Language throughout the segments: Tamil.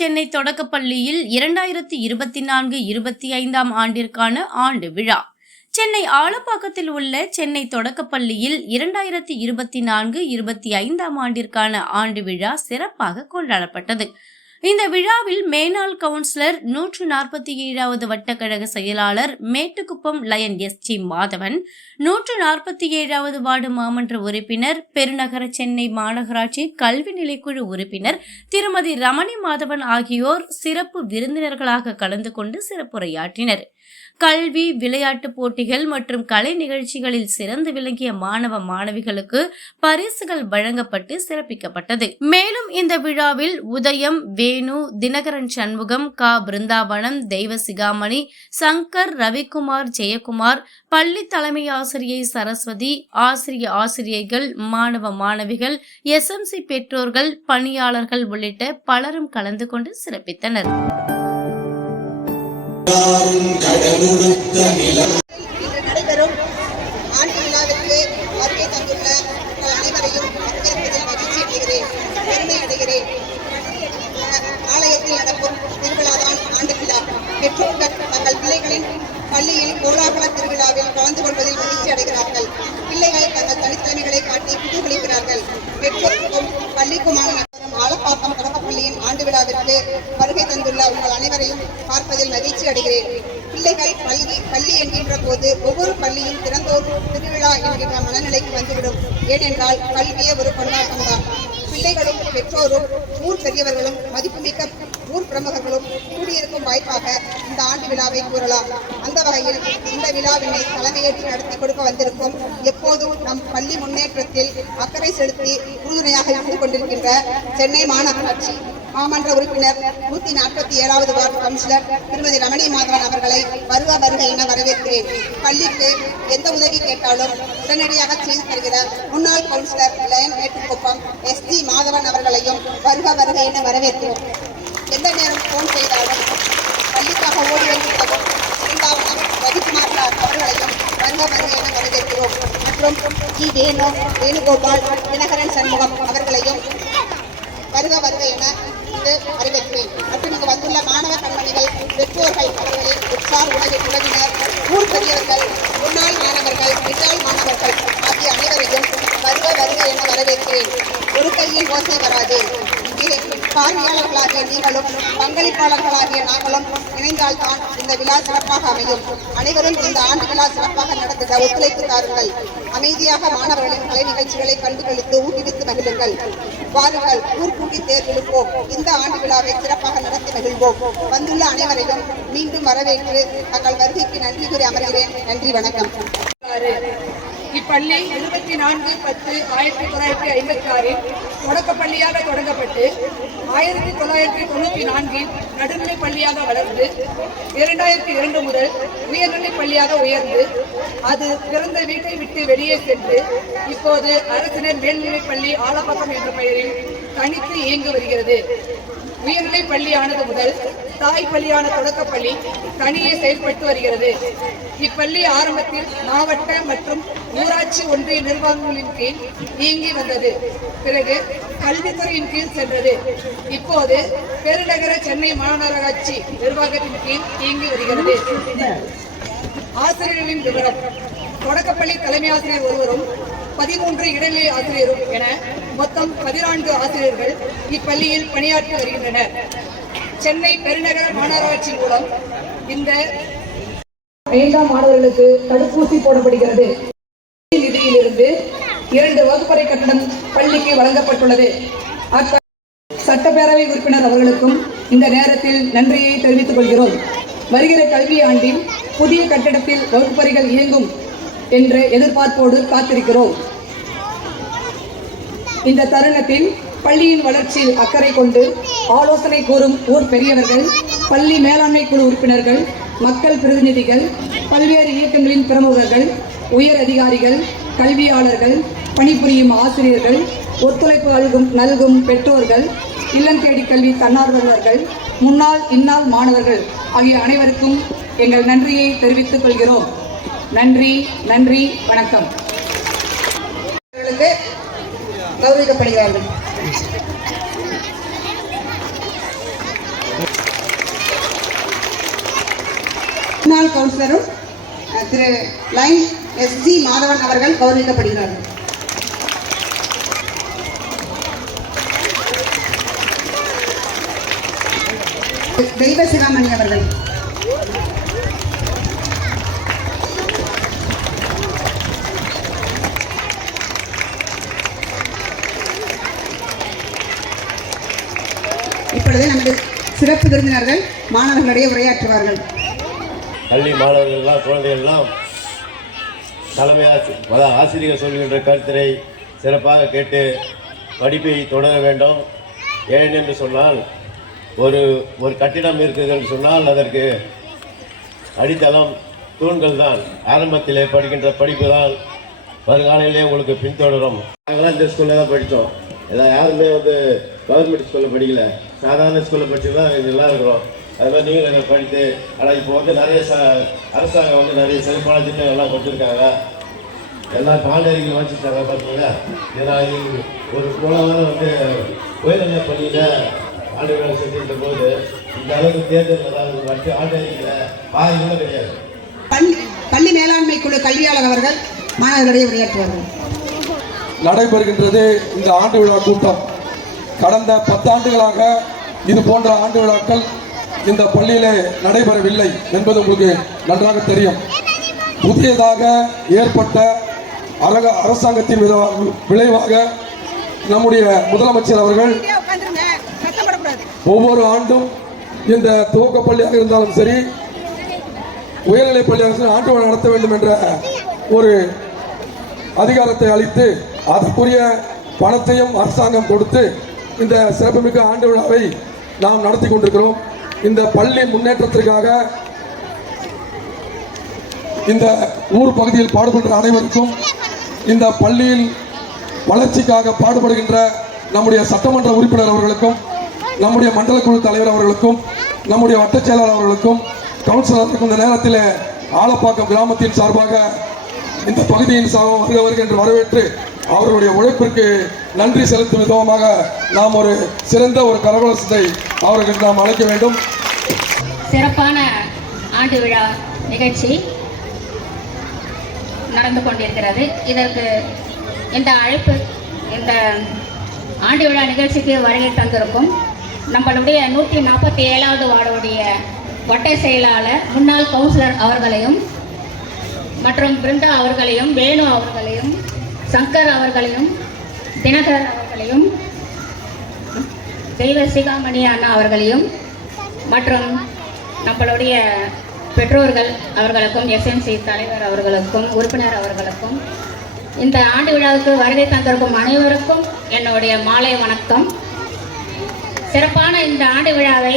சென்னை தொடக்கப்பள்ளியில் 2024-25 ஆண்டிற்கான ஆண்டு விழா. சென்னை ஆலப்பாக்கத்தில் உள்ள சென்னை தொடக்கப்பள்ளியில் 2024-25 ஆண்டிற்கான ஆண்டு விழா சிறப்பாக கொண்டாடப்பட்டது. இந்த விழாவில் மேனாள் கவுன்சிலர் 147வது வட்டக்கழக செயலாளர் மேட்டுக்குப்பம் லயன் SG மாதவன், 147வது வார்டு மாமன்ற உறுப்பினர், பெருநகர சென்னை மாநகராட்சி கல்வி நிலைக்குழு உறுப்பினர் திருமதி ரமணி மாதவன் ஆகியோர் சிறப்பு விருந்தினர்களாக கலந்து கொண்டு சிறப்புரையாற்றினர். கல்வி, விளையாட்டு போட்டிகள் மற்றும் கலை நிகழ்ச்சிகளில் சிறந்து விளங்கிய மாணவ மாணவிகளுக்கு பரிசுகள் வழங்கப்பட்டு சிறப்பிக்கப்பட்டது. மேலும் இந்த விழாவில் உதயம், வேணு, தினகரன் சண்முகம், பிருந்தாவனம், தெய்வ சிகாமணி, சங்கர், ரவிக்குமார், ஜெயக்குமார், பள்ளி தலைமை ஆசிரியை சரஸ்வதி, ஆசிரியைகள், மாணவ மாணவிகள், SMC பெற்றோர்கள், பணியாளர்கள் உள்ளிட்ட பலரும் கலந்து கொண்டு சிறப்பித்தனர். நடைபெறும் ஆண்டு விழாவிற்கு வருகை தந்துள்ள உங்கள் அனைவரையும் வரவேற்பதில் மகிழ்ச்சி அடைகிறேன், பெருமை அடைகிறேன். ஆலயத்தில் நடக்கும் திருவிழாதான் ஆண்டு விழா. பெற்றோர்கள் தங்கள் பிள்ளைகளின் பள்ளியில் கோலாகல திருவிழாவில் கலந்து கொள்வதில் மகிழ்ச்சி அடைகிறார்கள். பிள்ளைகள் தங்கள் தனித்தன்மைகளை காட்டி குதூகலிக்கிறார்கள். பெற்றோருக்கும் பள்ளிக்குமான ஆலப்பாக்கம் தொடக்கப்பள்ளியின் ஆண்டு விழாவிற்கு வருகை தந்துள்ள உங்கள் அனைவரையும் பார்ப்பதில் மகிழ்ச்சி அடைகிறேன். பிள்ளைகள் பள்ளி என்கின்ற போது ஒவ்வொரு பள்ளியும் திறந்தோர் திருவிழா என்கின்ற மனநிலைக்கு வந்துவிடும். ஏனென்றால் கல்வியே ஒரு கொண்டாட்டம்தான். பிள்ளைகளும் பெற்றோரும் ஊர் பெரியவர்களும் மதிப்புமிக்க ஊர் பிரமுகர்களும் கூடியிருக்கும் வாய்ப்பாக இந்த ஆண்டு விழாவை கூறலாம். அந்த வகையில் இந்த விழாவினை தலைமையேற்று நடத்தி கொடுக்க வந்திருக்கும் எப்போதும் நம் பள்ளி முன்னேற்றத்தில் அக்கறை செலுத்தி உறுதுணையாக இருந்து கொண்டிருக்கின்ற சென்னை மாநகராட்சி மாமன்ற உறுப்பினர் 147வது வார்டு கவுன்சிலர் திருமதி ரமணி மாதவன் அவர்களை வருக என வரவேற்கிறேன். பள்ளிக்கு எந்த உதவி கேட்டாலும் உடனடியாக செய்து தருகிற முன்னாள் councillor Lion Mettukuppam SG Madhavan அவர்களையும் வருக என வரவேற்கிறோம். எந்த நேரம் போன் செய்தாலும் பள்ளிக்காக ஓடி வந்து தரும் பிருந்தாவனம் ரவிக்குமார் அவர்களையும் வருக என வரவேற்கிறோம். மற்றும் வேணுகோபால், தினகரன் சண்முகம் அவர்களையும் வருக என வரவேற்கிறேன். மற்றும் இங்கு வந்துள்ள மாணவ கண்மணிகள், பெற்றோர்கள், அவர்களின் உற்சார் உறவினர், ஊர் பெரியவர்கள், முன்னாள் மாணவர்கள், இட்டால் மாணவர்கள் ஆகிய அனைவரையும் வருக என வரவேற்கிறேன். ஒரு கையில் ஓசை வராது. இங்கே பார்வையாளர்களாகிய நீங்களும் பங்களிப்பாளர்களாகிய நாங்களும் இணைந்தால்தான் இந்த விழா சிறப்பாக அமையும். அனைவரும் இந்த ஆண்டு விழா சிறப்பாக நடத்திட ஒத்துழைப்பு தாருங்கள். அமைதியாக மாணவர்களின் கலை நிகழ்ச்சிகளை கண்டுகளித்து ஊக்குவித்து மகிழுங்கள். வாருங்கள், ஊர்கூட்டி தேர்ந்தெடுப்போம். இந்த ஆண்டு விழாவை சிறப்பாக நடத்தி மகிழ்வோம். வந்துள்ள அனைவரையும் மீண்டும் வரவேற்று தங்கள் வருகைக்கு நன்றி கூறி அமர்கிறேன். நன்றி, வணக்கம். இப்பள்ளி 24/10/1956 தொடக்கப்பள்ளியாக தொடங்கப்பட்டு 1994 நடுநிலைப் பள்ளியாக வளர்ந்து 2002 முதல் உயர்நிலைப் பள்ளியாக உயர்ந்து அது பிறந்த வீட்டை விட்டு வெளியே சென்று இப்போது அரசினர் மேல்நிலைப் பள்ளி ஆலப்பாக்கம் என்ற பெயரில் தனித்து இயங்கி வருகிறது. உயர்நிலைப் பள்ளியானது முதல் தாய் பள்ளியான தொடக்கப்பள்ளி தனியே செயல்பட்டு வருகிறது. இப்பள்ளி ஆரம்பத்தில் மாவட்ட மற்றும் ஊராட்சி ஒன்றிய நிர்வாகங்களின் கீழ் இயங்கி வந்தது. பிறகு கல்வித்துறையின் கீழ் சென்றது. இப்போது பெருநகர சென்னை மாநகராட்சி நிர்வாகத்தின் கீழ் இயங்கி வருகிறது. ஆசிரியர்களின் விவரம்: தொடக்கப்பள்ளி தலைமை ஆசிரியர் ஒருவரும் 13 இடைநிலை ஆசிரியரும் என மொத்தம் 14 ஆசிரியர்கள் இப்பள்ளியில் பணியாற்றி வருகின்றனர். சென்னை பெருநகர மாநகராட்சி மூலம் இந்த 5ஆம் மாணவர்களுக்கு தடுப்பூசி போடப்படுகிறது. நிதியிலிருந்து 2 வகுப்பறை கட்டடம் பள்ளிக்கு வழங்கப்பட்டுள்ளது. சட்டப்பேரவை உறுப்பினர் அவர்களுக்கும் இந்த நேரத்தில் நன்றியை தெரிவித்துக் கொள்கிறோம். வருகிற கல்வி ஆண்டில் புதிய கட்டடத்தில் வகுப்பறைகள் இயங்கும் என்ற எதிர்பார்ப்போடு காத்திருக்கிறோம். இந்த தருணத்தில் பள்ளியின் வளர்ச்சியில் அக்கறை கொண்டு ஆலோசனை கூறும் ஊர் பெரியவர்கள், பள்ளி மேலாண்மை குழு உறுப்பினர்கள், மக்கள் பிரதிநிதிகள், பல்வேறு இயக்கங்களின் பிரமுகர்கள், உயர் அதிகாரிகள், கல்வியாளர்கள், பணிபுரியும் ஆசிரியர்கள், ஒத்துழைப்பு நல்கும் பெற்றோர்கள், இல்லம் தேடி கல்வி தன்னார்வலர்கள், முன்னாள் இந்நாள் மாணவர்கள் ஆகிய அனைவருக்கும் எங்கள் நன்றியை தெரிவித்துக் கொள்கிறோம். நன்றி, வணக்கம். கௌரவிக்கப்படுகிறார்கள். முன்னாள் கவுன்சிலரும் திரு லயன் எஸ்.ஜி. மாதவன் அவர்கள் கௌரவிக்கப்படுகிறார்கள். தெய்வ சிகாமணி அவர்கள். இப்பொழுது நமது சிறப்பு விருந்தினர்கள் மாணவர்களிடையே உரையாற்றுவார்கள். பள்ளி மாணவர்கள்லாம் குழந்தைகள்லாம் தலைமை ஆசிரியர் சொல்கின்ற கருத்தினை சிறப்பாக கேட்டு படிப்பை தொடர வேண்டும். ஏன் என்று சொன்னால் ஒரு கட்டிடம் இருக்குது என்று சொன்னால் அதற்கு அடித்தளம் தூண்கள் தான். ஆரம்பத்திலே படிக்கின்ற படிப்பு தான் வருங்காலையிலே உங்களுக்கு பின்தொடரும். நாங்களாம் இந்த ஸ்கூலில் தான் படித்தோம். யாருமே கவர்மெண்ட் ஸ்கூலில் படிக்கல, சாதாரண ஸ்கூலில் படித்து தான் இதெல்லாம் இருக்கிறோம். அது மாதிரி நீங்களும் இதை படித்து, ஆனால் இப்போ நிறைய அரசாங்கம் நிறைய சிறப்பான திட்டங்கள்லாம் கொடுத்துருக்காங்க. எல்லாம் கால்நடைகள் வச்சுருக்காங்க பார்த்தீங்களா. ஏதாவது ஒரு மூலமாக உயர்நிலை பள்ளியில் ஆண்டு வேலை செஞ்சுருந்த போது இந்த அளவுக்கு தேர்தல் அதாவது மற்ற ஆண்டறிகளை பாதிகூட கிடையாது. பள்ளி மேலாண்மை குழு கல்வியாளர் அவர்கள் மாணவர்களிடையே உரையாற்றுவார்கள். நடைபெறுகின்றது இந்த ஆண்டு விழா கூட்டம். கடந்த 10 ஆண்டுகளாக இது போன்ற ஆண்டு விழாக்கள் இந்த பள்ளியிலே நடைபெறவில்லை என்பது உங்களுக்கு நன்றாக தெரியும். புதியதாக ஏற்பட்ட அரசாங்கத்தின் விளைவாக நம்முடைய முதலமைச்சர் அவர்கள் ஒவ்வொரு ஆண்டும் இந்த துவக்க பள்ளியாக இருந்தாலும் சரி, உயர்நிலை பள்ளியாக சரி, ஆண்டு விழா நடத்த வேண்டும் என்ற ஒரு அதிகாரத்தை அளித்து அதற்குரிய பணத்தையும் அரசாங்கம் கொடுத்து இந்த சிறப்புமிக்க ஆண்டு விழாவை நாம் நடத்தி கொண்டிருக்கிறோம். இந்த பள்ளி முன்னேற்றத்திற்காக இந்த ஊர் பகுதியில் பாடுபடுகின்ற அனைவருக்கும், இந்த பள்ளியில் வளர்ச்சிக்காக பாடுபடுகின்ற நம்முடைய சட்டமன்ற உறுப்பினர் அவர்களுக்கும், நம்முடைய மண்டல குழு தலைவர் அவர்களுக்கும், நம்முடைய வட்டச் செயலாளர் அவர்களுக்கும், கவுன்சிலருக்கும் இந்த நேரத்தில் ஆலப்பாக்கம் கிராமத்தின் சார்பாக இந்த பகுதியின் சார்பாக வருக என்று வரவேற்று அவர்களுடைய உழைப்பிற்கு நன்றி செலுத்தும் விதமாக நாம் ஒரு சிறந்த ஒரு கரகோஷத்தை அவர்களுக்கு நாம் அழைக்க வேண்டும். சிறப்பான ஆண்டு விழா நிகழ்ச்சி நடந்து கொண்டிருக்கிறது. இதற்கு இந்த அழைப்பு, இந்த ஆண்டு விழா நிகழ்ச்சிக்கு வருகை தந்திருக்கும் நம்மளுடைய 147வது வார்டுடைய வட்ட செயலாளர் முன்னாள் கவுன்சிலர் அவர்களையும் மற்றும் பிருந்தா அவர்களையும், வேணு அவர்களையும், சங்கர் அவர்களையும், தினகரன் அவர்களையும், தெய்வ சிகாமணி அண்ணா அவர்களையும் மற்றும் நம்மளுடைய பெற்றோர்கள் அவர்களுக்கும், எஸ்என்சி தலைவர் அவர்களுக்கும், உறுப்பினர் அவர்களுக்கும், இந்த ஆண்டு விழாவுக்கு வருகை தந்திருக்கும் அனைவருக்கும் என்னுடைய மாலை வணக்கம். சிறப்பான இந்த ஆண்டு விழாவை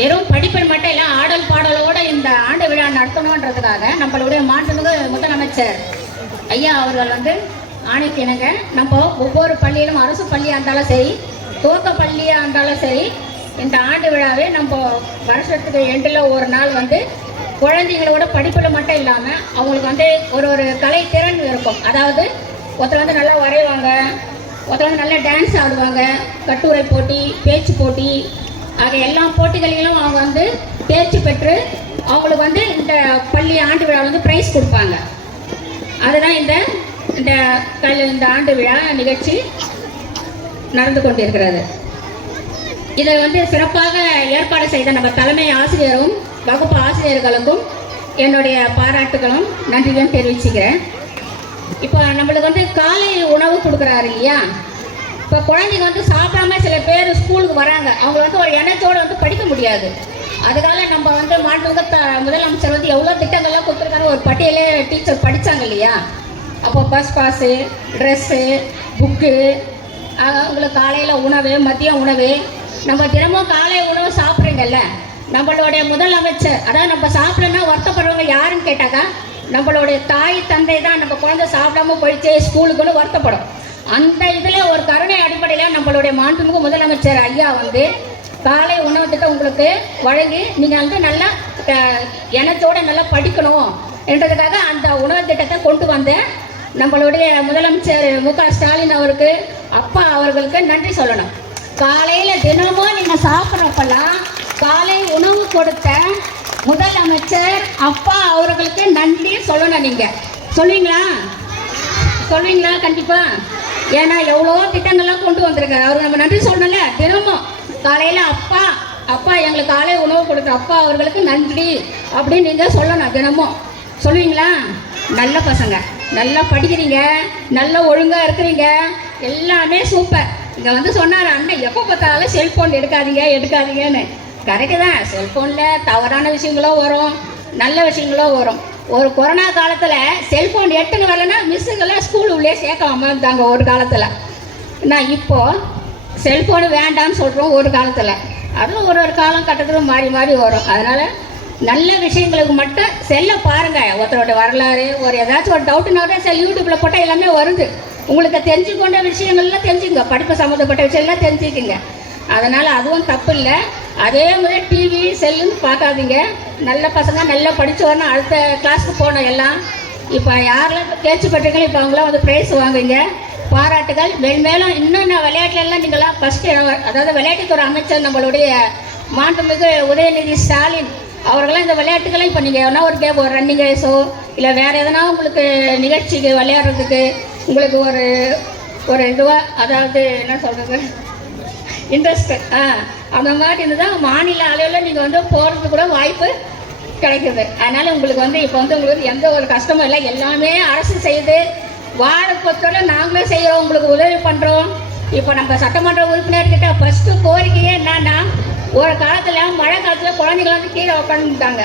வெறும் படிப்பில் மட்டும் இல்லை, ஆடல் பாடலோடு இந்த ஆண்டு விழா நடத்தணுன்றதுக்காக நம்மளுடைய மாண்புமிகு முதலமைச்சர் ஐயா அவர்கள் ஆணைக்கிணங்க நம்ம ஒவ்வொரு பள்ளியிலும், அரசு பள்ளியாக இருந்தாலும் சரி, துவக்க பள்ளியாக இருந்தாலும் சரி, இந்த ஆண்டு விழாவை நம்ம வருஷத்துக்கு எண்டில் ஒரு நாள் குழந்தைங்களோட படிப்பில் மட்டும் இல்லாமல் அவங்களுக்கு ஒரு கலை திறன் இருக்கும். அதாவது ஒருத்தர் நல்லா வரைவாங்க, ஒருத்தர் நல்லா டான்ஸ் ஆடுவாங்க, கட்டுரை போட்டி, பேச்சு போட்டி ஆகிய எல்லா போட்டிகளிலும் அவங்க தேர்ச்சி பெற்று அவங்களுக்கு இந்த பள்ளி ஆண்டு விழா ப்ரைஸ் கொடுப்பாங்க. அதுதான் இந்த ஆண்டு விழா நிகழ்ச்சி நடந்து கொண்டிருக்கிறது. இதை சிறப்பாக ஏற்பாடு செய்த நம்ம தலைமை ஆசிரியரும் வகுப்பு ஆசிரியர்களுக்கும் என்னுடைய பாராட்டுகளும் நன்றியும் தெரிவிச்சுக்கிறேன். இப்போ நம்மளுக்கு காலை உணவு கொடுக்குறாரு இல்லையா. இப்போ குழந்தைங்க சாப்பிடாம சில பேர் ஸ்கூலுக்கு வராங்க, அவங்க ஒரு எண்ணத்தோடு படிக்க முடியாது. அதுக்காக நம்ம மாண்புமிகு முதலமைச்சர் எவ்வளோ திட்டங்கள்லாம் கொடுத்துருக்காங்க, ஒரு பட்டியலே டீச்சர் படித்தாங்க இல்லையா. அப்போ பஸ் பாஸு, ட்ரெஸ்ஸு, புக்கு, அவங்களுக்கு காலையில் உணவு, மதியம் உணவு, நம்ம தினமும் காலை உணவு சாப்பிட்றீங்கல்ல. நம்மளுடைய முதலமைச்சர், அதாவது நம்ம சாப்பிடணும்னா வருத்தப்படுறவங்க யாருன்னு கேட்டாக்கா நம்மளுடைய தாய் தந்தை தான். நம்ம குழந்தை சாப்பிடாம போயிடுச்சு ஸ்கூலுக்குன்னு வருத்தப்படும். அந்த இதில் ஒரு கருணை அடிப்படையில் நம்மளுடைய மாண்புமிகு முதலமைச்சர் ஐயா காலை உணவு திட்டம் உங்களுக்கு வழங்கி நீங்கள் நல்லா எண்ணத்தோடு நல்லா படிக்கணும் என்றதுக்காக அந்த உணவு திட்டத்தை கொண்டு வந்தேன். நம்மளுடைய முதலமைச்சர் மு.க. ஸ்டாலின் அவருக்கு, அப்பா அவர்களுக்கு நன்றி சொல்லணும். காலையில் தினமும் நீங்கள் சாப்பிட்றப்பெல்லாம் காலை உணவு கொடுத்த முதலமைச்சர் அப்பா அவர்களுக்கு நன்றி சொல்லணும். நீங்க சொல்லுவீங்களா? சொல்லுவீங்களா? கண்டிப்பா. ஏன்னா எவ்வளோ திட்டங்கள்லாம் கொண்டு வந்திருக்காரு. அவருக்கு நம்ம நன்றி சொல்லணும்ல. தினமும் காலையில் அப்பா அப்பா எங்களுக்கு காலை உணவு கொடுத்த அப்பா அவர்களுக்கு நன்றி அப்படின்னு நீங்கள் சொல்லணும். தினமும் சொல்லுவீங்களா? நல்ல பசங்க, நல்லா படிக்கிறீங்க, நல்ல ஒழுங்காக இருக்கிறீங்க, எல்லாமே சூப்பர். இங்கே வந்து சொன்னார் அண்ணன், எப்போ பார்த்தாலும் செல்ஃபோன் எடுக்காதீங்கன்னு. கரெக்டு தான். செல்ஃபோனில் தவறான விஷயங்களும் வரும், நல்ல விஷயங்களும் வரும். ஒரு கொரோனா காலத்தில் செல்ஃபோன் எடுத்துன்னு வரலைன்னா மிஸ்ஸுக்கெல்லாம் ஸ்கூல் உள்ளே சேர்க்காம இருந்தாங்க ஒரு காலத்தில். நான் இப்போது செல்ஃபோனு வேண்டான்னு சொல்கிறோம் ஒரு காலத்தில். அதுவும் ஒரு காலம் கட்டத்தில் மாறி மாறி வரும். அதனால் நல்ல விஷயங்களுக்கு மட்டும் செல்லை பாருங்கள். ஒருத்தரோட வரலாறு, ஒரு ஏதாச்சும் ஒரு டவுட்டுனா கூட செல் யூடியூப்பில் போட்டால் எல்லாமே வருது. உங்களுக்கு தெரிஞ்சுக்கொண்ட விஷயங்கள்லாம் தெரிஞ்சுங்க, படிப்பு சம்மந்தப்பட்ட விஷயம்லாம் தெரிஞ்சுக்கிங்க. அதனால் அதுவும் தப்பு இல்லை. அதே மாதிரி டிவி செல்லுன்னு பார்க்காதீங்க. நல்ல பசங்க நல்லா படித்து வரணும். அடுத்த கிளாஸுக்கு போனோம் எல்லாம். இப்போ யாரெல்லாம் தேர்ச்சி பெற்றீங்களோ இப்போ அவங்களாம் வந்து ப்ரைஸ் வாங்குவீங்க. பாராட்டுகள். மேலும் இன்னும் விளையாட்டுலாம் நீங்களாம் ஃபஸ்ட்டு, அதாவது விளையாட்டுத்துறை அமைச்சர் நம்மளுடைய மாண்புமிகு உதயநிதி ஸ்டாலின் அவர்களாம் இந்த விளையாட்டுகளை இப்போ நீங்கள் எதனா ஒரு கேம், ஒரு ரன்னிங் ரேஸோ இல்லை வேறு எதனா உங்களுக்கு நிகழ்ச்சிக்கு விளையாடுறதுக்கு உங்களுக்கு ஒரு இதுவாக, அதாவது என்ன சொல்கிறது, இன்ட்ரெஸ்ட்டு அந்த மாதிரி இருந்தால் மாநில அளவில் நீங்கள் வந்து போகிறதுக்கு கூட வாய்ப்பு கிடைக்குது. அதனால் உங்களுக்கு வந்து இப்போ வந்து உங்களுக்கு எந்த ஒரு கஷ்டமும் இல்லை. எல்லாமே அரசு செய்யுது. வாழைப்பத்தோடு நாங்களே செய்கிறோம், உங்களுக்கு உதவி பண்ணுறோம். இப்போ நம்ம சட்டமன்ற உறுப்பினர்கிட்ட ஃபஸ்ட்டு கோரிக்கையே என்னன்னா, ஒரு காலத்தில் மழை காலத்தில் குழந்தைங்கள வந்து கீழே உட்காந்துட்டாங்க.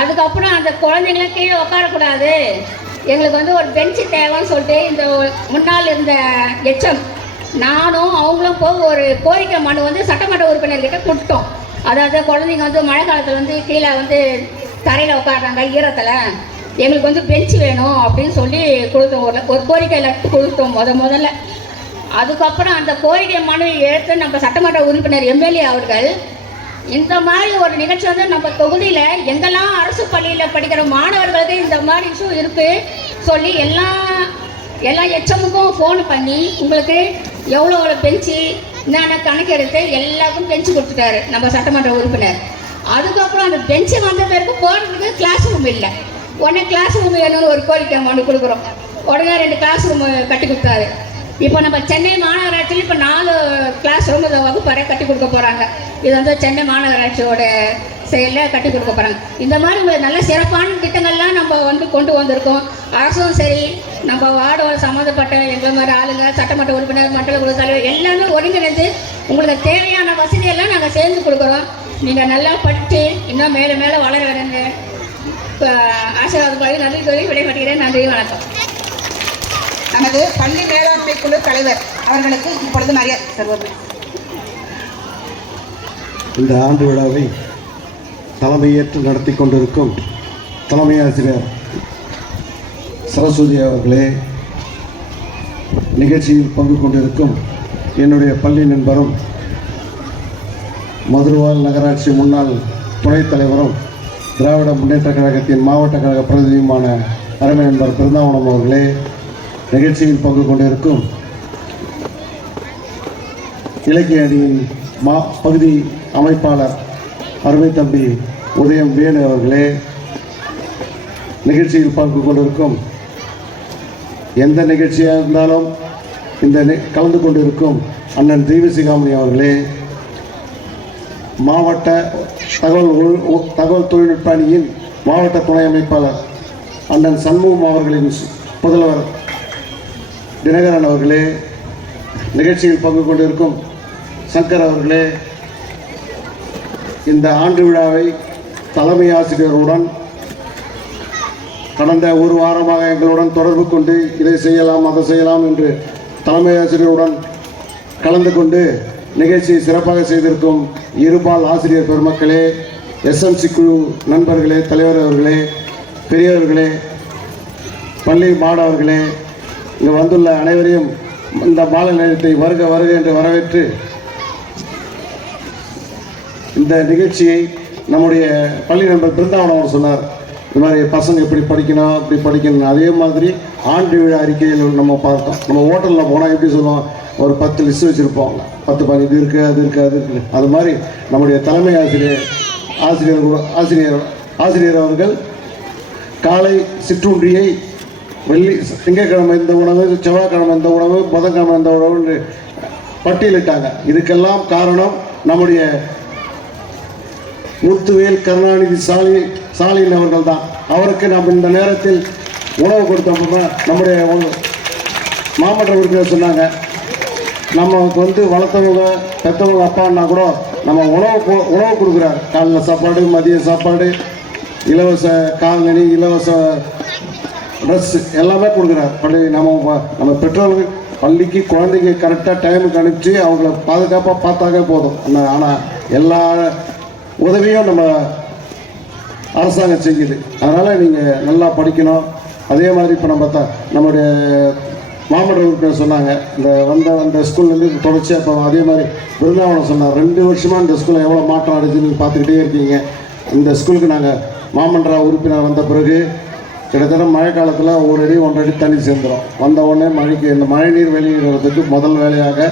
அதுக்கப்புறம் அந்த குழந்தைங்களாம் கீழே உட்காரக்கூடாது, எங்களுக்கு வந்து ஒரு பெஞ்சு தேவைன்னு சொல்லிட்டு இந்த முன்னால் இருந்த எச்எம் நானும் அவங்களும் போய் ஒரு கோரிக்கை மனு வந்து சட்டமன்ற உறுப்பினர்கிட்ட கொடுத்தோம். அதாவது குழந்தைங்க வந்து மழை காலத்தில் வந்து கீழே வந்து தரையில் உட்காடுறாங்க ஈரத்தில், எங்களுக்கு வந்து பெஞ்சு வேணும் அப்படின்னு சொல்லி கொடுத்தோம். ஒரு கோரிக்கை லெட்டர் கொடுத்தோம் முதல்ல. அதுக்கப்புறம் அந்த கோரிக்கை மனு எடுத்து நம்ம சட்டமன்ற உறுப்பினர் எம்எல்ஏ அவர்கள் இந்த மாதிரி ஒரு நிகழ்ச்சி வந்து நம்ம தொகுதியில் எங்கெல்லாம் அரசு பள்ளியில் படிக்கிற மாணவர்களுக்கு இந்த மாதிரி இஷ்யூ இருக்குது சொல்லி எல்லா எச்எம்முக்கும் ஃபோன் பண்ணி உங்களுக்கு எவ்வளோ பெஞ்சு என்னென்ன கணக்கு எடுத்து எல்லாருக்கும் பெஞ்சு கொடுத்துட்டாரு நம்ம சட்டமன்ற உறுப்பினர். அதுக்கப்புறம் அந்த பெஞ்சு வந்த பிறகு போகிறதுக்கு கிளாஸ் ரூம் இல்லை. உடனே கிளாஸ் ரூம் வேணும்னு ஒரு கோரிக்கை மனு கொடுக்குறோம். உடனே 2 கிளாஸ் ரூம் கட்டி கொடுத்தாரு. இப்போ நம்ம சென்னை மாநகராட்சியில் இப்போ 4 கிளாஸ் ரூம் வகுப்பறை கட்டி கொடுக்க போகிறாங்க. இது வந்து சென்னை மாநகராட்சியோட செயலில் கட்டி கொடுக்க போகிறாங்க. இந்த மாதிரி ஒரு நல்ல சிறப்பான திட்டங்கள்லாம் நம்ம வந்து கொண்டு வந்திருக்கோம். அரசும் சரி, நம்ம வார்டோட சம்மந்தப்பட்ட எங்களை மாதிரி ஆளுங்க, சட்டமன்ற உறுப்பினர், மண்டல குழு தலைவர் எல்லாமே ஒருங்கிணைந்து உங்களுக்கு தேவையான வசதியெல்லாம் நாங்கள் சேர்ந்து கொடுக்குறோம். நீங்கள் நல்லா படித்து இன்னும் மேலே மேலே வளர வேணுங்க ஆசீர்வாதம் பாடி நன்றி சொல்லி விடைபெறுகிறேன். நன்றி, வணக்கம். நமது பள்ளி மேலாண்மை குழு தலைவர் அவர்களுக்கு இப்பொழுது மரியாதை தருவது. இந்த ஆண்டு விழாவை தலைமையேற்று நடத்தி கொண்டிருக்கும் தலைமை ஆசிரியர் சரஸ்வதி அவர்களே, நிகழ்ச்சியில் பங்கு கொண்டிருக்கும் என்னுடைய பள்ளி நண்பரும் மதுரவாயல் நகராட்சி முன்னாள் துணைத் தலைவரும் திராவிட முன்னேற்ற கழகத்தின் மாவட்ட கழக பிரதிநிதியுமான அருமை நண்பர் பிருந்தாவனம் அவர்களே, நிகழ்ச்சியில் பங்கு கொண்டிருக்கும் இலக்கிய அணியின் பகுதி அமைப்பாளர் அருமை தம்பி உதயம் வேணு அவர்களே, நிகழ்ச்சியில் பங்கு கொண்டிருக்கும் எந்த நிகழ்ச்சியாக இருந்தாலும் இந்த கலந்து கொண்டிருக்கும் அண்ணன் தெய்வசிகாமணி அவர்களே, மாவட்ட தகவல் தொழில்நுட்ப அணியின் மாவட்ட துணை அமைப்பாளர் அண்ணன் சண்முகம் அவர்களின் புதல்வர் தினகரன் அவர்களே, நிகழ்ச்சியில் பங்கு கொண்டிருக்கும் சங்கர் அவர்களே, இந்த ஆண்டு விழாவை தலைமை ஆசிரியருடன் கடந்த ஒரு வாரமாக எங்களுடன் தொடர்பு கொண்டு இதை செய்யலாம் அதை செய்யலாம் என்று தலைமை ஆசிரியருடன் கலந்து கொண்டு நிகழ்ச்சியை சிறப்பாக செய்திருக்கும் இருபால் ஆசிரியர் பெருமக்களே, எஸ்எம்சி குழு நண்பர்களே, தலைவர் அவர்களே, பெரியவர்களே, பள்ளி மாணவர்களே, இங்கு வந்துள்ள அனைவரையும் இந்த மாலை நேரத்தை வருக வருக என்று வரவேற்று இந்த நிகழ்ச்சியை நம்முடைய பள்ளி நண்பர் பிருந்தாவனம் அவர் சொன்னார், இந்த மாதிரி பசங்க எப்படி படிக்கணும் அப்படி படிக்கணும். அதே மாதிரி ஆண்டு விழா அறிக்கையில் நம்ம பார்த்தோம். நம்ம ஹோட்டலில் போனால் எப்படி சொல்லுவோம், ஒரு 10 லிஸ்ட் வச்சுருப்போம், 10 இது இருக்குது அது இருக்குது அது இருக்குது. அது மாதிரி நம்முடைய தலைமை ஆசிரியர் ஆசிரியர் அவர்கள் காலை சிற்றுண்டியை திங்கட்கிழமை இந்த உணவு, செவ்வாய்க்கிழமை இந்த உணவு, புதன்கிழமை இந்த உணவு பட்டியலிட்டாங்க. இதுக்கெல்லாம் காரணம் நம்முடைய முத்துவேல் கருணாநிதி ஸ்டாலின் அவர்கள் தான். அவருக்கு நம்ம இந்த நேரத்தில் உணவு கொடுத்தோம்னா நம்முடைய மாமன்ற உறுப்பினர் சொன்னாங்க, நமக்கு வந்து வளர்த்தவங்க பெற்றவங்க அப்பான்னா கூட நம்ம உணவு கொடுக்குறாரு. காலைல சாப்பாடு, மதிய சாப்பாடு, இலவச கால்நடை, இலவச ட்ரெஸ்ஸு எல்லாமே கொடுக்குறாரு. பள்ளி நம்ம பெற்றோர்கள் பள்ளிக்கு குழந்தைங்க கரெக்டாக டைமுக்கு அனுப்பிச்சு அவங்கள பாதுகாப்பாக பார்த்தாவே போதும். ஆனால் எல்லா உதவியும் நம்ம அரசாங்கம் செய்யுது. அதனால் நீங்கள் நல்லா படிக்கணும். அதே மாதிரி இப்போ நம்முடைய மாமன்ற உறுப்பினர் சொன்னாங்க, அந்த ஸ்கூல்லேருந்து தொடர்ச்சியாக இப்போ அதே மாதிரி பிருந்தாவனம் சொன்னார். 2 வருஷமாக இந்த ஸ்கூலில் எவ்வளோ மாற்றம் அடைஞ்சுன்னு பார்த்துக்கிட்டே இருக்கீங்க. இந்த ஸ்கூலுக்கு நாங்கள் மாமன்ற உறுப்பினர் வந்த பிறகு கிட்டத்தட்ட மழை காலத்தில் 1 அடி 1.5 அடி தண்ணி சேர்ந்துடும். வந்த உடனே மழைக்கு இந்த மழைநீர் வெளியிடுறதுக்கு முதல் வேலையாக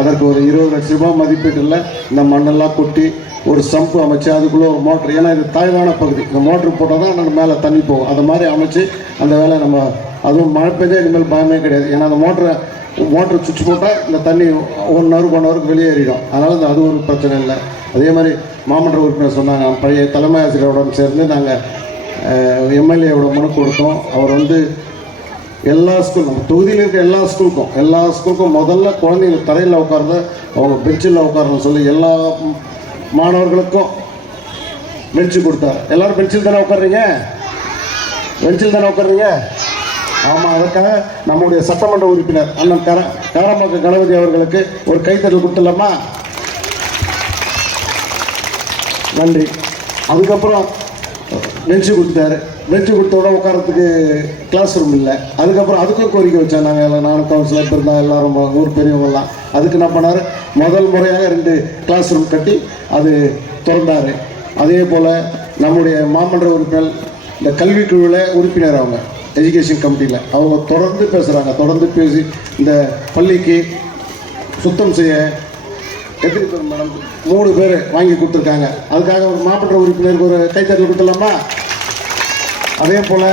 அதற்கு ஒரு 20 லட்ச ரூபாய் மதிப்பீட்டில் இந்த மண்ணெல்லாம் கொட்டி ஒரு சம்பு அமைச்சு அதுக்குள்ளே ஒரு மோட்ரு, ஏன்னா இது தாழ்வான பகுதி, இந்த மோட்ரு போட்டால் தான் நம்ம மேலே தண்ணி போகும். அது மாதிரி அமைச்சு அந்த வேலை நம்ம, அதுவும் மழை பெஞ்சா இனிமேல் பயமே கிடையாது. ஏன்னா அந்த மோட்ரு சுவிட்ச் போட்டால் இந்த தண்ணி 1 ஹவருக்கு வெளியேறிடும். அதனால் அது ஒரு பிரச்சனை இல்லை. அதே மாதிரி மாமன்ற உறுப்பினர் சொன்னாங்க, பழைய தலைமை ஆசிரியருடன் சேர்ந்து நாங்கள் எம்எல்ஏவோட மனு கொடுத்தோம். அவர் வந்து எல்லா ஸ்கூல், நம்ம தொகுதியில் இருக்க எல்லா ஸ்கூலுக்கும் முதல்ல குழந்தைங்க தரையில் உட்கார்ந்து அவங்க பெஞ்சில் உட்காரணும்னு சொல்லி எல்லா மாணவர்களுக்கும் பெஞ்சு கொடுத்தார். எல்லோரும் பெஞ்சில் தானே உட்கார்றீங்க? ஆமாம். அதற்காக நம்முடைய சட்டமன்ற உறுப்பினர் அண்ணன் காரமக்க கணபதி அவர்களுக்கு ஒரு கைத்தட்டல் கொடுத்துடலாமா? நன்றி. அதுக்கப்புறம் பெஞ்சு கொடுத்தாரு. பெஞ்சு கொடுத்தோட உட்காரத்துக்கு கிளாஸ் ரூம் இல்லை. அதுக்கப்புறம் அதுக்கும் கோரிக்கை வச்சோம் நாங்கள், நானும் கவுன்சிலர் இருந்தால் எல்லாரும் ஊர் பெரியவங்கலாம். அதுக்கு என்ன பண்ணார், முதல் முறையாக 2 கிளாஸ் ரூம் கட்டி அது திறந்தார். அதே போல் நம்முடைய மாமன்ற உறுப்பினர் இந்த கல்விக்குழுவில் உறுப்பினர், அவங்க எஜுகேஷன் கமிட்டியில் அவங்க தொடர்ந்து பேசுகிறாங்க. தொடர்ந்து பேசி இந்த பள்ளிக்கு சுத்தம் செய்ய எத்தனை பேர் மேடம்? 3 பேர் வாங்கி கொடுத்துருக்காங்க. அதுக்காக ஒரு மாவட்ட உறுப்பினருக்கு ஒரு கைத்தட்டல் கொடுத்துடலாமா? அதே போல்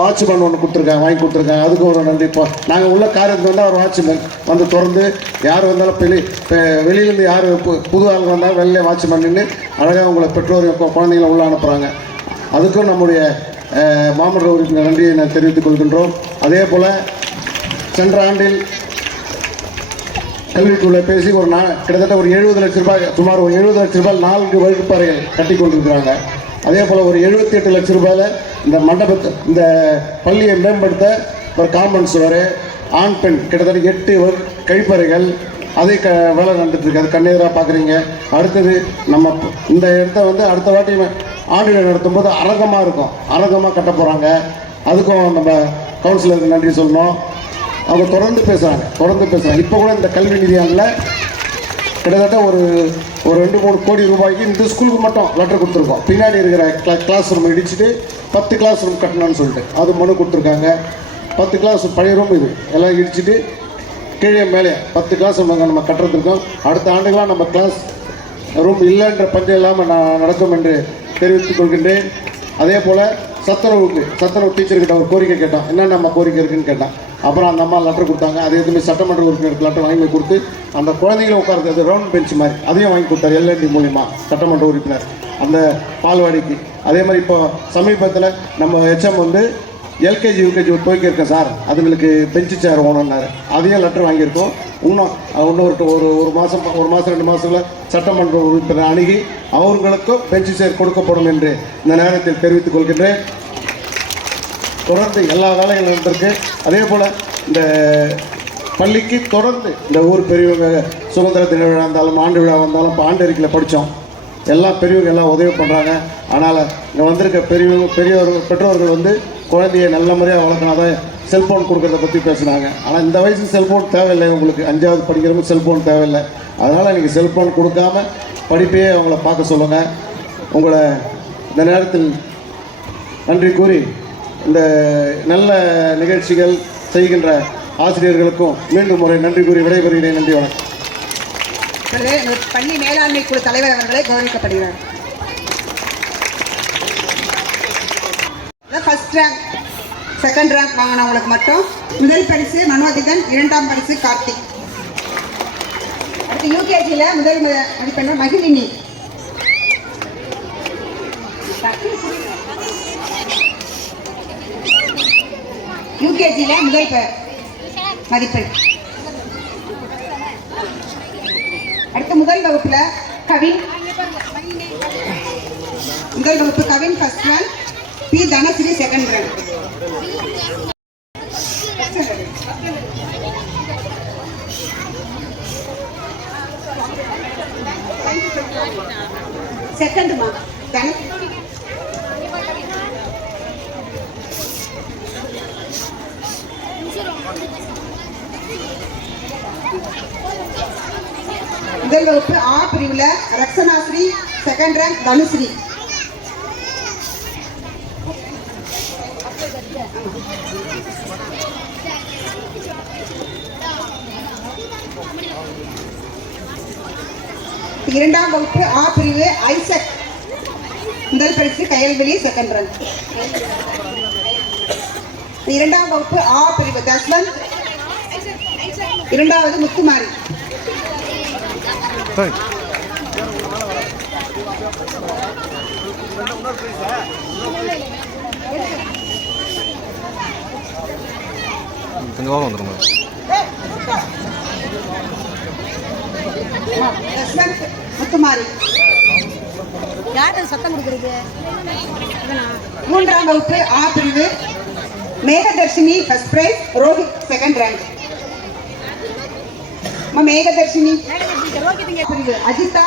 வாட்ச்மேன் ஒன்று வாங்கி கொடுத்துருக்காங்க. அதுக்கு ஒரு நன்றி. இப்போ நாங்கள் உள்ள காரியத்துக்கு வந்தால் ஒரு வாட்ச்மேன் வந்து திறந்து யார் வந்தாலும் வெளியிலேருந்து யார் புது ஆள் வந்தாலும் வெளியே வாட்ச்மேன் நின்று அழகாக உங்களை பெற்றோர் குழந்தைங்களை உள்ளே அனுப்புகிறாங்க. அதுக்கும் நம்முடைய மாமன்ற உறுப்பினர் நன்றியை நான் தெரிவித்துக் கொள்கின்றோம். அதே போல் சென்ற ஆண்டில் கல்விக்குள்ளே பேசி கிட்டத்தட்ட ஒரு 70 லட்ச ரூபாய், சுமார் ஒரு 70 லட்ச ரூபாய் 4 வகுப்பறைகள் கட்டி கொண்டிருக்கிறாங்க. அதே போல் ஒரு 78 லட்ச ரூபாயில் இந்த பள்ளியை மேம்படுத்த ஒரு காம்பவுண்ட் சுவர், ஆண் பெண் கிட்டத்தட்ட 8 கழிப்பறைகள் அதே வேலை நடந்துட்டுருக்கு. அது கண்ணெதிராக பார்க்குறீங்க. அடுத்தது நம்ம இந்த இடத்த அடுத்த வாட்டி ஆண்டு நடத்தும் போது அரங்கமாக இருக்கும், அரங்கமாக கட்ட போகிறாங்க. அதுக்கும் நம்ம கவுன்சிலருக்கு நன்றி சொல்லணும். அவங்க தொடர்ந்து பேசுகிறாங்க. இப்போ கூட இந்த கல்வி நிதியாண்டில் கிட்டத்தட்ட ஒரு 2-3 கோடி ரூபாய்க்கு இந்த ஸ்கூலுக்கு மட்டும் லெட்டர் கொடுத்துருக்கோம். பின்னாடி இருக்கிற கிளாஸ் ரூம் இடிச்சுட்டு 10 கிளாஸ் ரூம் கட்டணும்னு சொல்லிட்டு அது மனு கொடுத்துருக்காங்க. 10 கிளாஸ் பழைய ரூம் இது எல்லாம் இடிச்சுட்டு கீழே மேலே 10 கிளாஸ் ரூம் நம்ம கட்டுறதுக்கும் அடுத்த ஆண்டுகளாக நம்ம கிளாஸ் ரூம் இல்லைன்ற பஞ்சம் இல்லாமல் நடக்கும் என்று தெரிவித்துக் கொள்கின்றேன். அதே போல் சத்துணவு டீச்சர்கிட்ட ஒரு கோரிக்கை கேட்டோம், என்ன நம்ம கோரிக்கை இருக்குன்னு கேட்டான். அப்புறம் அந்த அம்மா லெட்டர் கொடுத்தாங்க. அதே எதுவுமே சட்டமன்ற உறுப்பினருக்கு லெட்டர் வாங்கி கொடுத்து அந்த குழந்தைகளை உட்கார்றது ரவுண்ட் பெஞ்ச் மாதிரி அதையும் வாங்கி கொடுத்தாரு எல்என்டி மூலிமா சட்டமன்ற உறுப்பினர் அந்த பால்வாடிக்கு. அதே மாதிரி இப்போ சமீபத்தில் நம்ம ஹெச்எம் வந்து எல்கேஜி யூகேஜி போய்க்கிருக்கேன் சார், அதுங்களுக்கு பெஞ்சு சேர் வேணும்னாரு. அதையும் லெட்டர் வாங்கியிருக்கோம். இன்னும் ஒரு மாதம் 2 மாதத்தில் சட்டமன்ற உறுப்பினர் அணுகி அவர்களுக்கும் பெஞ்சு சேர் கொடுக்கப்படும் என்று இந்த நேரத்தில் தெரிவித்துக் கொள்கின்றேன். தொடர்ந்து எல்லா வேலைகளும் நடந்திருக்கு. அதே போல் இந்த பள்ளிக்கு தொடர்ந்து இந்த ஊர் பெரியவங்க சுதந்திர தின விழா இருந்தாலும் ஆண்டு விழா வந்தாலும் இப்போ ஆண்டு அறிக்கையில் படித்தோம். எல்லா பெரியவங்க எல்லாம் உதவி பண்ணுறாங்க. அதனால் இங்கே வந்திருக்க பெற்றோர்கள் வந்து குழந்தைய நல்ல முறையாக வளர்க்கணும். அதை செல்ஃபோன் கொடுக்குறத பற்றி பேசுனாங்க. ஆனால் இந்த வயசுக்கு செல்ஃபோன் தேவையில்லை. உங்களுக்கு 5வது படிக்கிறவங்க செல்ஃபோன் தேவையில்லை. அதனால் நீங்கள் செல்ஃபோன் கொடுக்காம படிப்பையே அவங்கள பார்க்க சொல்லுங்கள். உங்களை இந்த நேரத்தில் நன்றி கூறி இந்த நல்ல நிகழ்ச்சிகள் செய்கின்ற ஆசிரியர்களுக்கும் மீண்டும் முறை நன்றி கூறி விடைபெறுகிறேன். நன்றி, வணக்கம். இப்பொழுது பள்ளி மேலாண்மை குழு தலைவர் அவர்களை கௌரவிக்கப்படுகிறார். ஃபர்ஸ்ட் ரேங்க் செகண்ட் ரேங்க் வாங்கினவங்களுக்கு மட்டும் முதல் பரிசு மனோதிதன், இரண்டாம் பரிசு கார்த்திக். அடுத்து யூகேஜியில் முதல் மதிப்பெண் மகிழினி. யூகேஜியில் முதல் மதிப்பெண். அடுத்து முதல் வகுப்புல கவின், முதல் வகுப்பு Kavin first rank, B Dhanashree second rank. செகண்ட்மா தனஸ்ரீ. முதல் வகுப்பு ஆ பிரிவுல ரக்ஷனாஸ்ரீ செகண்ட் ரேங்க், தனுஸ்ரீ. இரண்டாம் வகுப்பு ஆ பிரிவு ஐசக், முதல் பரிசு கயல்வெளி செகண்ட் ரேங்க். இரண்டாம் வகுப்பு ஆ பிரிவு தஸ்வந்த், இரண்டாவது முத்துமாரி. முத்துமாரி. மூன்றாம் வகுப்பு ஆ பிரிவு Megadharshini first prize, Rohit second rank. Megadharshini பிரிவு அஜிதா